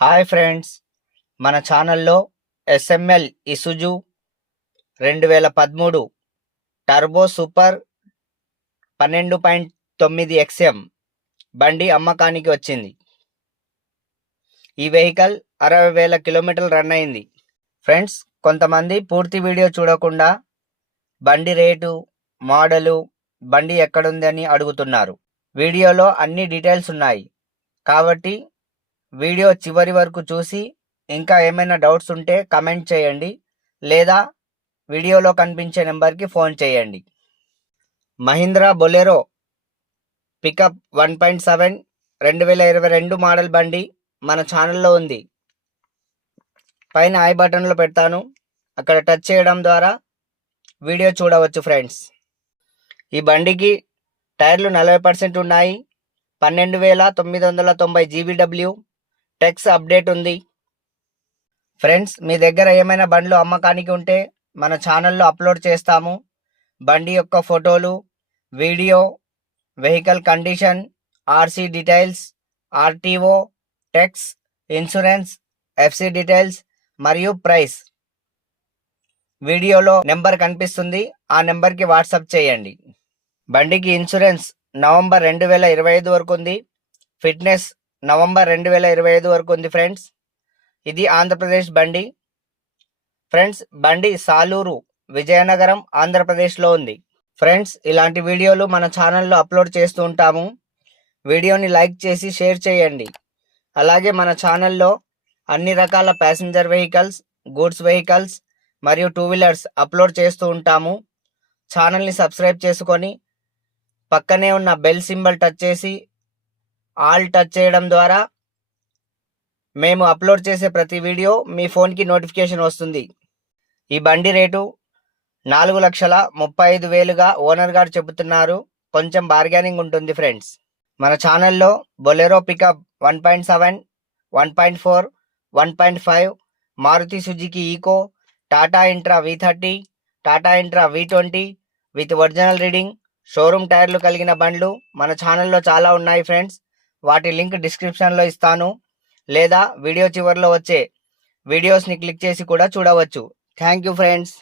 Hi friends, మన ఛానల్లో SML Isuzu 2013 turbo super 12.9 XM బండి అమ్మకానికి వచ్చింది. ఈ వెహికల్ 60,000 కిలోమీటర్లు రన్ అయింది. ఫ్రెండ్స్, కొంతమంది పూర్తి వీడియో చూడకుండా బండి రేటు, మోడలు, బండి ఎక్కడుంది అని అడుగుతున్నారు. వీడియోలో అన్ని డీటెయిల్స్ ఉన్నాయి కాబట్టి వీడియో చివరి వరకు చూసి ఇంకా ఏమైనా డౌట్స్ ఉంటే కమెంట్ చేయండి, లేదా వీడియోలో కనిపించే నెంబర్కి ఫోన్ చేయండి. మహీంద్రా బొలెరో పికప్ 1.7 2022 మోడల్ బండి మన ఛానల్లో ఉంది. పైన ఐ బటన్లో పెడతాను, అక్కడ టచ్ చేయడం ద్వారా వీడియో చూడవచ్చు. ఫ్రెండ్స్, ఈ బండికి టైర్లు 40% ఉన్నాయి. 12,990 GVW టెక్స్ అప్డేట్ ఉంది. ఫ్రెండ్స్, మీ దగ్గర ఏమైనా బండ్లు అమ్మకానికి ఉంటే మన ఛానల్లో అప్లోడ్ చేస్తాము. బండి యొక్క ఫోటోలు, video, vehicle condition, RC details, RTO, tax, insurance, FC details మరియు ప్రైస్ వీడియోలో నెంబర్ కనిపిస్తుంది, ఆ నెంబర్కి వాట్సాప్ చేయండి. బండికి ఇన్సూరెన్స్ నవంబర్ 2025 వరకు ఉంది. ఫిట్నెస్ నవంబర్ 2025 వరకు ఉంది. ఫ్రెండ్స్, ఇది ఆంధ్రప్రదేశ్ బండి. ఫ్రెండ్స్, బండి సాలూరు, విజయనగరం, ఆంధ్రప్రదేశ్లో ఉంది. ఫ్రెండ్స్, ఇలాంటి వీడియోలు మన ఛానల్లో అప్లోడ్ చేస్తూ ఉంటాము. వీడియోని లైక్ చేసి షేర్ చేయండి. అలాగే మన ఛానల్లో అన్ని రకాల ప్యాసింజర్ వెహికల్స్, గూడ్స్ వెహికల్స్ మరియు 2 వీలర్స్ అప్లోడ్ చేస్తూ ఉంటాము. ఛానల్ని సబ్స్క్రైబ్ చేసుకొని పక్కనే ఉన్న బెల్ సింబల్ టచ్ చేసి ఆల్ టచ్ చేయడం ద్వారా మేము అప్లోడ్ చేసే ప్రతి వీడియో మీ ఫోన్కి నోటిఫికేషన్ వస్తుంది. ఈ బండి రేటు 4,35,000గా ఓనర్ గారు చెబుతున్నారు. కొంచెం బార్గెనింగ్ ఉంటుంది. ఫ్రెండ్స్, మన ఛానల్లో Bolero pickup 1.7, 1.4, 1.5, Maruti Suzuki Eeco, Tata Intra V30, Tata Intra V20 with original reading, showroom టైర్లు కలిగిన బండ్లు మన ఛానల్లో చాలా ఉన్నాయి. ఫ్రెండ్స్, వాటి లింక్ డిస్క్రిప్షన్లో ఇస్తాను, లేదా వీడియో చివరిలో వచ్చే వీడియోస్ని క్లిక్ చేసి కూడా చూడవచ్చు. Thank you friends.